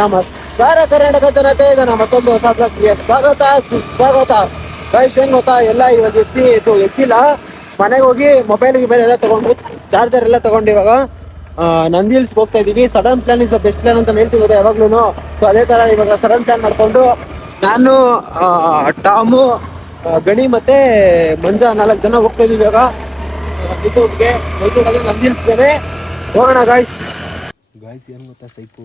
ನಮಸ್ಕಾರ ಕರ್ನಾಟಕ ಜನತೆ, ಇದನ್ನ ಮತ್ತೊಂದು ಹೊಸ ಬ್ಲಾಗ್ಗೆ ಸ್ವಾಗತ ಸುಸ್ವಾಗತ. ಗೈಸ್ ಏನ್ ಗೊತ್ತಾ, ಎಲ್ಲ ಇವಾಗ ಎತ್ತಿಲ್ಲ. ಮನೆಗೆ ಹೋಗಿ ಮೊಬೈಲ್ ಎಲ್ಲ ತಗೊಂಡು ಚಾರ್ಜರ್ ಎಲ್ಲ ತಗೊಂಡು ಇವಾಗ ನಂದಿ ಹಿಲ್ಸ್ ಹೋಗ್ತಾ ಇದೀವಿ. Sudden plan is the best plan ಅಂತ ಹೇಳ್ತೀವಿ ಗೊತ್ತಾ ಯಾವಾಗ್ಲೂ. ಸೊ ಅದೇ ತರ ಇವಾಗ ಸಡನ್ ಪ್ಲಾನ್ ಮಾಡ್ಕೊಂಡು ನಾನು ಟಾಮು ಗಣಿ ಮತ್ತೆ ಮಂಜ 4 ಜನ ಹೋಗ್ತಾ ಇದೀವಿ ಇವಾಗ ನಂದಿ ಹಿಲ್ಸ್ಗೆ. ಹೋಗೋಣ ಗಾಯ್ಸ್. ಏನ್ ಗೊತ್ತಾ, ಸೈಪು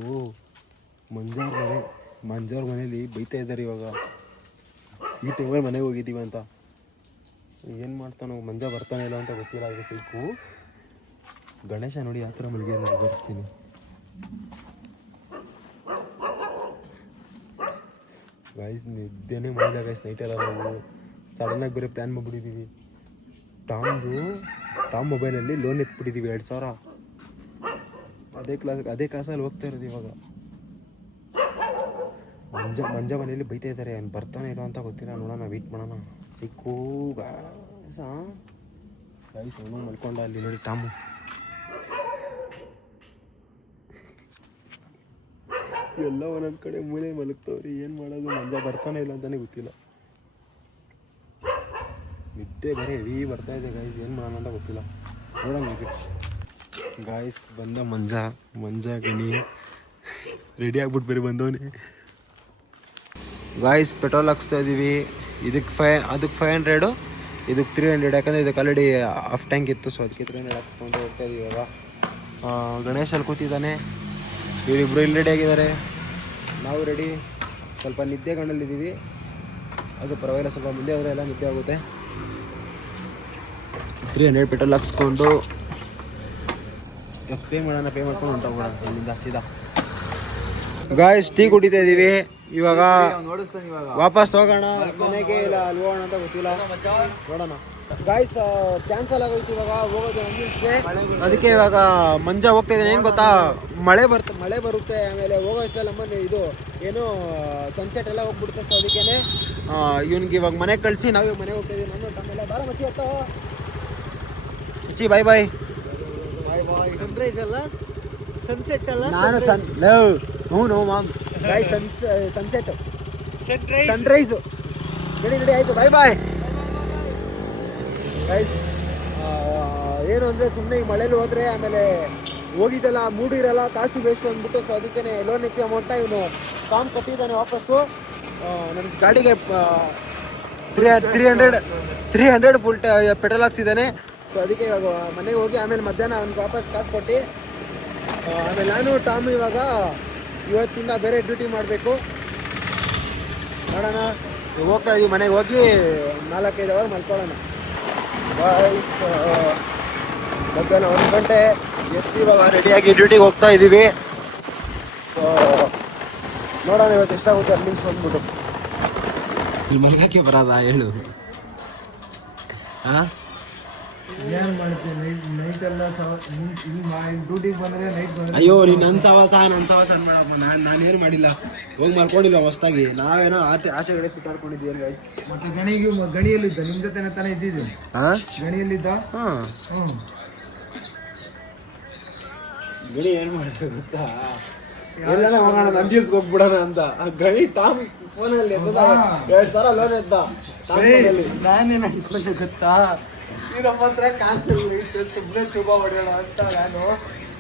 ಮಂಜವ್ರ ಮನೇಲಿ ಬೈತಾ ಇದ್ದಾರೆ ಇವಾಗ. ಈ ಟೈಮಲ್ಲಿ ಮನೆಗೆ ಹೋಗಿದ್ದೀವಿ ಅಂತ. ಏನು ಮಾಡ್ತಾನೋ, ಮಂಜ ಬರ್ತಾನೆ ಇಲ್ಲ ಅಂತ ಗೊತ್ತಿಲ್ಲ. ಆದರೆ ಸೈಪು ಗಣೇಶ ನೋಡಿ ಯಾವ ಥರ ಮಲಗಿ ಬರ್ತೀನಿ. ಗಾಯ್ಸ್ ನಿದ್ದೆನೇ ಮಾಡಿಲ್ಲ ಗಾಯ್ಸ್ ನೈಟೆಲ್ಲ. ನಾವು ಸಡನ್ನಾಗಿ ಬೇರೆ ಪ್ಲ್ಯಾನ್ ಮಾಡಿಬಿಟ್ಟಿದ್ದೀವಿ. ಟಾಮ್ ಮೊಬೈಲಲ್ಲಿ ಲೋನ್ ಎತ್ಬಿಟ್ಟಿದ್ದೀವಿ 2000. ಅದೇ ಕಾಸಲ್ಲಿ ಹೋಗ್ತಾ ಇರೋದು ಇವಾಗ. ಮಂಜ ಮನೇಲಿ ಬೈತಾ ಇದ್ದಾರೆ, ಅವ್ನು ಬರ್ತಾನೆ ಇರೋ ಅಂತ ಗೊತ್ತಿಲ್ಲ. ನೋಡೋಣ, ವೆಯ್ಟ್ ಮಾಡೋಣ. ಸಿಕ್ಕು ಗಾಯ್ಸ್ ಅವನು ಮಲ್ಕೊಂಡ ಅಲ್ಲಿ ನೋಡಿ. ಟಾಮು ಎಲ್ಲ ಒಂದೊಂದು ಕಡೆ ಮೂಲೆ ಮಲಗ್ತವ್ರಿ. ಏನು ಮಾಡೋದು, ಮಂಜ ಬರ್ತಾನೆ ಇಲ್ಲ ಅಂತಾನೆ ಗೊತ್ತಿಲ್ಲ. ನಿದ್ದೆ ಬೇರೆ ಹೆವಿ ಬರ್ತಾ ಇದೆ ಗಾಯ್ಸ್. ಏನು ಮಾಡೋಣ ಅಂತ ಗೊತ್ತಿಲ್ಲ. ನೋಡೋಣ ಗಾಯ್ಸ್. ಬಂದ ಮಂಜ ಗಣಿ ರೆಡಿ ಆಗ್ಬಿಟ್ಟು ಬೇರೆ ಬಂದವನೇ. ಗಾಯ್ಸ್ ಪೆಟ್ರೋಲ್ ಹಾಕ್ಸ್ತಾ ಇದ್ದೀವಿ. ಅದಕ್ಕೆ 500, ಇದಕ್ಕೆ 300. ಯಾಕಂದರೆ ಇದಕ್ಕೆ ಆಲ್ರೆಡಿ ಹಾಫ್ ಟ್ಯಾಂಕ್ ಇತ್ತು. ಸೊ ಅದಕ್ಕೆ 300 ಹಾಕ್ಸ್ಕೊಂಡು ಹೋಗ್ತಾ ಇದೀವಿ ಇವಾಗ. ಗಣೇಶ್ ಅಲ್ಲಿ ಕೂತಿದ್ದಾನೆ, ಇವರಿಬ್ಬರು ಇಲ್ಲಿ ರೆಡಿ ಆಗಿದ್ದಾರೆ. ನಾವು ರೆಡಿ. ಸ್ವಲ್ಪ ನಿದ್ದೆ ಗಣ್ಣಲ್ಲಿದ್ದೀವಿ. ಅದು ಪರವಾಗಿಲ್ಲ, ಸ್ವಲ್ಪ ಮುಂದೆ ಹೋದರೆ ಎಲ್ಲ ನಿದ್ದೆ ಆಗುತ್ತೆ. 300 ಪೆಟ್ರೋಲ್ ಹಾಕ್ಸ್ಕೊಂಡು ಪೇ ಮಾಡ್ಕೊಂಡು ಹೊಂಟೋಗೋಣ ಇಲ್ಲಿಂದ ಸೀದಾ. ಗಾಯ್ಸ್ ಟೀ ಕುಡಿತಾ ಇದ್ದೀವಿ ಇವಾಗ. ವಾಪಸ್ ಹೋಗೋಣ ಮನೆಗೆ, ಇಲ್ಲ ಅಲ್ಲಿ ಹೋಗೋಣ ಅಂತ ಗೊತ್ತಿಲ್ಲ. ನೋಡೋಣ ಗಾಯ್ಸ್. ಕ್ಯಾನ್ಸಲ್ ಆಗೋಯ್ತು ಇವಾಗ ಹೋಗೋದು ನಂದಿ ಹಿಲ್ಸ್ಗೆ. ಅದಕ್ಕೆ ಇವಾಗ ಮಂಜ ಹೋಗ್ತಾ ಇದ್ದಾನೆ. ಏನು ಗೊತ್ತಾ, ಮಳೆ ಬರುತ್ತೆ. ಆಮೇಲೆ ಹೋಗೋ ಅಷ್ಟೆಲ್ಲ ಇದು ಏನು ಸನ್ಸೆಟ್ ಎಲ್ಲ ಹೋಗ್ಬಿಡುತ್ತೆ. ಸೊ ಅದಕ್ಕೇನೆ ಇವನಿಗೆ ಇವಾಗ ಮನೆಗೆ ಕಳಿಸಿ ನಾವು ಇವಾಗ ಮನೆಗೆ ಹೋಗ್ತಾ ಇದ್ದೀವಿ. ನಾನು ತಮ್ಮೆಲ್ಲ ಬಾರ ಮಚ್ಚಿ ಹೊತ್ತು ಮಚ್ಚಿ ಬಾಯ್ ಬಾಯ್. ಸನ್ರೈಸ್ ಅಲ್ಲ, ಸನ್ಸೆಟ್ ಅಲ್ಲ. ನಾನು no mom guys. Sunset sunrise ನಡಿ ಆಯಿತು. Bye bye guys. ಏನು ಅಂದರೆ ಸುಮ್ಮನೆ ಈ ಮಳೇಲಿ ಹೋದರೆ ಆಮೇಲೆ ಹೋಗಿದ್ದೆಲ್ಲ ಮೂಡಿರಲ್ಲ, ಕಾಸು ವೇಸ್ಟ್ ಅಂದ್ಬಿಟ್ಟು. ಸೊ ಅದಕ್ಕೇ ಲೋನ್ ಎತ್ತಿ ಅಮೌಂಟ ಇವನು ಕಾಮ್ ಕಟ್ಟಿದ್ದಾನೆ ವಾಪಸ್ಸು. ನನ್ನ ಗಾಡಿಗೆ 300 ಫುಲ್ ಪೆಟ್ರೋಲ್ ಹಾಕ್ಸಿದ್ದಾನೆ. ಸೊ ಅದಕ್ಕೆ ಇವಾಗ ಮನೆಗೆ ಹೋಗಿ ಆಮೇಲೆ ಮಧ್ಯಾಹ್ನ ಅವ್ನಿಗೆ ವಾಪಸ್ ಕಾಸು ಕೊಟ್ಟು ಆಮೇಲೆ ನಾನು ಟಾಮ್ ಇವಾಗ ಇವತ್ತಿಂದ ಬೇರೆ ಡ್ಯೂಟಿ ಮಾಡಬೇಕು. ನೋಡೋಣ, ಹೋಗ್ತಾ ಇದೀವಿ. ಮನೆಗೆ ಹೋಗಿ 4-5 ಅವರ್ ಮಲ್ಕೊಳ್ಳೋಣ ಬಾಯ್ಸ್. ಮಧ್ಯಾಹ್ನ 1 ಗಂಟೆ ಎದ್ದು ಇವಾಗ ರೆಡಿಯಾಗಿ ಡ್ಯೂಟಿಗೆ ಹೋಗ್ತಾ ಇದ್ದೀವಿ. ಸೊ ನೋಡೋಣ ಇವತ್ತು ಎಷ್ಟಾಗುತ್ತೆ ಅಲ್ಲಿಂಗ್ಸ್ ಅಂದ್ಬಿಟ್ಟು. ಇಲ್ಲಿ ಮಲ್ಗಕ್ಕೆ ಬರೋದ ಹೇಳು. ಹಾಂ ಏನು ಮಾಡ್ತೀನಿ ನೈಟ್ ಎಲ್ಲ ಡ್ಯೂಟಿಗೆ ಬಂದರೆ ನೈಟ್ ಬಂದರೆ. ಅಯ್ಯೋ ನೀನು ನನ್ನ ಸವಾಸ ಮಾಡಪ್ಪ. ನಾನು ಏನು ಮಾಡಿಲ್ಲ, ಹೋಗಿ ಮಾಡ್ಕೊಂಡಿಲ್ಲ ಹೊಸ್ದಾಗಿ. ನಾವೇನೋ ಆಚೆ ಕಡೆ ಸುತ್ತಾಡ್ಕೊಂಡಿದ್ದೀವಿ ಗೈಸ್. ಮತ್ತೆ ಗಣಿಯಲ್ಲಿದ್ದ ನಿಮ್ಮ ಜೊತೆ ತಾನೇ ಇದ್ದಿದ್ದೀನಿ. ಗಣಿಯಲ್ಲಿದ್ದ. ಗಣಿ ಏನು ಮಾಡ್ಬೇಕು ಗೊತ್ತಾ, ಎಲ್ಲ ಹೋಗೋಣ ನಂದಿ ಹಿಲ್ಸ್ಗೆ ಹೋಗ್ಬಿಡೋಣ ಅಂತ. ಗಣಿ ಟಾಮ್ ಫೋನಲ್ಲಿ 2,000 ಲೋನ್ ಎದ್ದ. ನಾನೇನು ಅನ್ಕೊಂಡೆ ಗೊತ್ತಾ, ನಮ್ಮ ಹತ್ರ ಕಾಸು ಸುಮ್ಮನೆ ಶುಭ ಹೊಡೆಯೋಣ ಅಂತ ನಾನು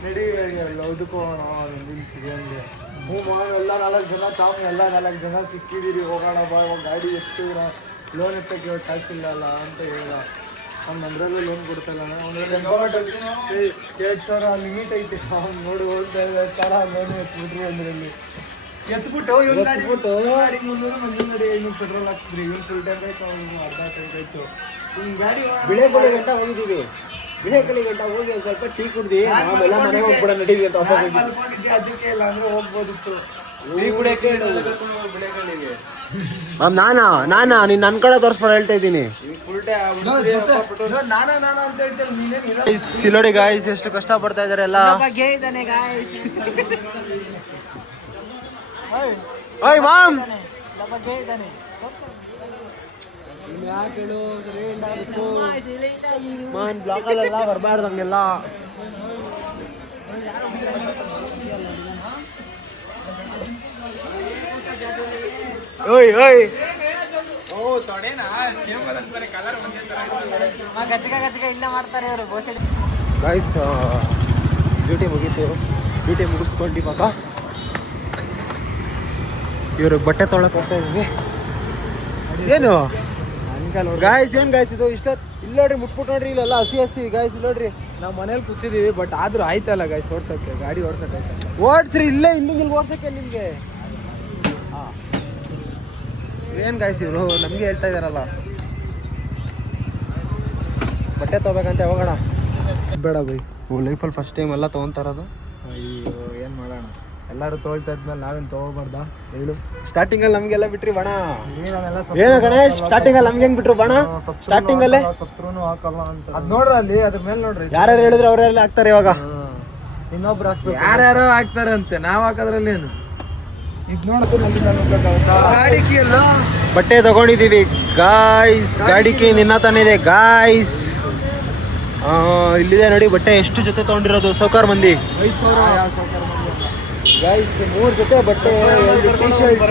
ರೆಡಿ ಉದ್ಕೋಣ ನಿಲ್ಸಿದೆ ಹಂಗೆ. ಎಲ್ಲ 4 ಜನ ಟಾಮ್, ಎಲ್ಲ 4 ಜನ ಸಿಕ್ಕಿದ್ದೀರಿ. ಹೋಗೋಣ ಬಾ, ಗಾಡಿ ಎತ್ತು, ಲೋನ್ ಎತ್ತಕ್ಕೆ ಇವಾಗ ಕಾಸಿಲ್ಲ ಅಂತ ಹೇಳ. ಅವ್ನು ಅದರಲ್ಲೂ ಲೋನ್ ಕೊಡ್ತಲ್ಲ. ಅವನಲ್ಲಿ 2,000 ಲಿಮಿಟ್ ಐತೆ. ಅವ್ನು ನೋಡಿ ಹೋಗ್ತಾ 2,000 ಲೋನ್ ಎತ್ಬಿಟ್ರಿ. ಅದರಲ್ಲಿ ಎತ್ಬಿಟ್ಟು ಇವ್ನು ಗಾಡಿ 300, ಮಂದಿನ ಗಾಡಿ 500 ಪೆಟ್ರೋಲ್ ಹಾಕ್ಸಿದ್ರಿ. ಇವ್ನು ಫುಲ್ ಟೈಮ್ ಆಯ್ತು, ಅವ್ನು ಅರ್ಧ ಟೈಮ್ ಆಯ್ತು. ಬಿಳೆಕಳಿ ಗಂಟ ಹೋಗಿದ್ದೀವಿ. ಬಿಳೆಕಳಿ ಗಂಟ ಹೋಗಿ ಸ್ವಲ್ಪ ಟೀ ಕುಡ್ದು ನಾವೆಲ್ಲ ಮನೆಗೆ ಹೋಗ್ಬಿಡ ನಡೀವಿ ಅಂತ ಮಲ್ಕೊಂಡಿದ್ದೆ. ಅದಕ್ಕೆ ಇಲ್ಲ ಅಂದ್ರೆ ಹೋಗ್ಬೋದಿತ್ತು. ನಾನಾ ನೀನ್ ನನ್ ಕಡೆ ತೋರಿಸ್ಬಿಡ ಹೇಳ್ತಾ ಇದ್ದೀನಿ. ಸಿಲೋಡಿ ಗಾಯ್ಸ್ ಎಷ್ಟು ಕಷ್ಟ ಪಡ್ತಾ ಇದಾರೆ ಎಲ್ಲ. ಓಯ್ ಮಾಮ್ ಬ್ಲಾಕಲ್ಲೆಲ್ಲ ಬರಬಾರ್ದು ಹಂಗೆಲ್ಲ. ಓಯ್ ಓಯ್ ಗಾಯ್ಸ್ ಡ್ಯೂಟಿ ಮುಗೀತು. ಡ್ಯೂಟಿ ಮುಗಿಸ್ಕೊಂಡು ಇವಾಗ ಇವರು ಬಟ್ಟೆ ತೊಗೊಳಕ್ ಹೋಗ್ತಾ ಇದೀವಿ. ಏನು ಗಾಯ್ಸ್ ಏನ್ ಗಾಯ್ಸ್ ಇದು ಇಷ್ಟೊತ್ತು ಇಲ್ಲಿ ನೋಡ್ರಿ ಮುಟ್ಬಿಟ್ಟು ನೋಡ್ರಿ ಇಲ್ಲೆಲ್ಲ ಹಸಿ ಹಸಿ ಗಾಯ್ಸ್ ನೋಡ್ರಿ. ನಾವು ಮನೇಲಿ ಕೂತಿದೀವಿ ಬಟ್ ಆದ್ರೂ ಆಯ್ತಲ್ಲ ಗಾಯ್ಸ್ ಓಡ್ಸಕ್ಕೆ ಗಾಡಿ ಓಡ್ಸಕ್ಕೆ ಓಡ್ಸ್ರಿ ಇಲ್ಲೇ ಇಲ್ಲಿ ಓಡ್ಸಕ್ಕೆ ನಿಮ್ಗೆ. ಏನ್ ಗಾಯ್ಸ್ ಇವರು ನಮ್ಗೆ ಹೇಳ್ತಾ ಇದಾರಲ್ಲ ಬಟ್ಟೆ ತಗೋಬೇಕಂತ ಹೋಗೋಣ. ಬೇಡ ಬೈ ಲೈಫಲ್ಲಿ ಫಸ್ಟ್ ಟೈಮ್ ಎಲ್ಲ ತೊಗೊಂತಾರದು. ಅಯ್ಯೋ ಏನ್ ಮಾಡೋಣ, ಎಲ್ಲರೂ ತೊಗೊಳ್ತಾ ಇದ್ಮೇಲೆ ನಾವೇನು ತೊಗೋಬಾರ್ದಾ ಹೇಳು. ಸ್ಟಾರ್ಟಿಂಗ್ ಅಲ್ಲಿ ನಮ್ಗೆಲ್ಲ ಬಿಟ್ರಿ ಬಣ. ಏನು ಗಣೇಶ್ ಸ್ಟಾರ್ಟಿಂಗ್ ಅಲ್ಲಿ ನಮ್ಗೆ ಹೆಂಗ್ ಬಿಟ್ರು ಬಣ? ಸ್ಟಾರ್ಟಿಂಗ್ ಅಲ್ಲೇ ಸತ್ರುನು ಹಾಕಲ್ಲ ಅಂತ ಅದ್ ನೋಡ್ರಿ ಅಲ್ಲಿ ಅದ್ರ ಮೇಲೆ ನೋಡ್ರಿ ಯಾರ್ಯಾರು ಹೇಳಿದ್ರು ಅವರೆಲ್ಲ ಹಾಕ್ತಾರೆ ಇವಾಗ. ಇನ್ನೊಬ್ರು ಹಾಕ್ಬೇಕು, ಯಾರ್ಯಾರೋ ಹಾಕ್ತಾರೆ ಅಂತೆ, ನಾವ್ ಹಾಕೋದ್ರಲ್ಲಿ ಏನು ಇದ್ ನೋಡೋದು ಗಾಡಿ ಕೀ ಅಲ್ಲ. ಬಟ್ಟೆ ತಗೊಂಡಿದೀವಿ ಗಾಯ್ಸ್, ಗಾಡಿ ಕೀ ನಿನ್ನ ತಾನಿದೆ ಗಾಯ್ಸ್. ಇಲ್ಲಿದೆ ನೋಡಿ ಬಟ್ಟೆ ಎಷ್ಟು ಜೊತೆ ತಗೊಂಡಿರೋದು ಸೌಕಾರ್ ಮಂದಿ. 5,000 ಗಾಯ್ಸ್ 3 ಜೊತೆ ಬಟ್ಟೆ, ಒಂದು ಟಿ ಶರ್ಟ್,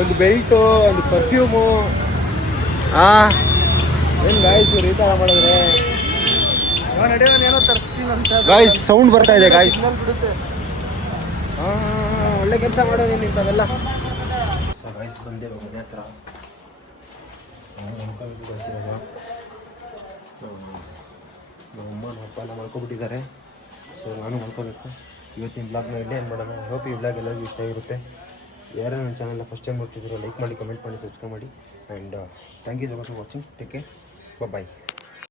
ಒಂದು ಬೆಲ್ಟು, ಒಂದು ಪರ್ಫ್ಯೂಮು. ಏನು ಗಾಯ್ಸ್ ಈ ಥರ ಮಾಡಿದ್ರೆ ಏನೋ ತರಿಸ್ತೀನಿ ಅಂತ ಗಾಯ್ಸ್ ಸೌಂಡ್ ಬರ್ತಾ ಇದೆ ಗಾಯ್ಸ್. ಬಿಡುತ್ತೆ. ಒಳ್ಳೆ ಕೆಲಸ ಮಾಡೋದು ನಿಂತವೆಲ್ಲ. ಸೊ ಗಾಯ್ಸ್ ಬಂದೆ ಮನೆ ಹತ್ರ ನಮ್ಮಮ್ಮ ನಮ್ಮ ಅಪ್ಪ ಎಲ್ಲ ಮಾಡ್ಕೊಬಿಟ್ಟಿದ್ದಾರೆ. ಸೊ ನಾನು ಮಾಡ್ಕೋಬೇಕು. ಇವತ್ತಿನ ಬ್ಲಾಗ್ನ ಇಲ್ಲೇ ಏನು ಮಾಡೋಣ. ಹೋಪ್ ಈ ಬ್ಲಾಗ್ ಎಲ್ಲರಿಗೂ ಇಷ್ಟ ಆಗಿರುತ್ತೆ. ಯಾರು ನನ್ನ ಚಾನಲ್ನ ಫಸ್ಟ್ ಟೈಮ್ ನೋಡ್ತಿದ್ದೀರೋ ಲೈಕ್ ಮಾಡಿ, ಕಮೆಂಟ್ ಮಾಡಿ, ಸಬ್ಸ್ಕ್ರೈಬ್ ಮಾಡಿ. And thank you so much for watching. Take care, bye.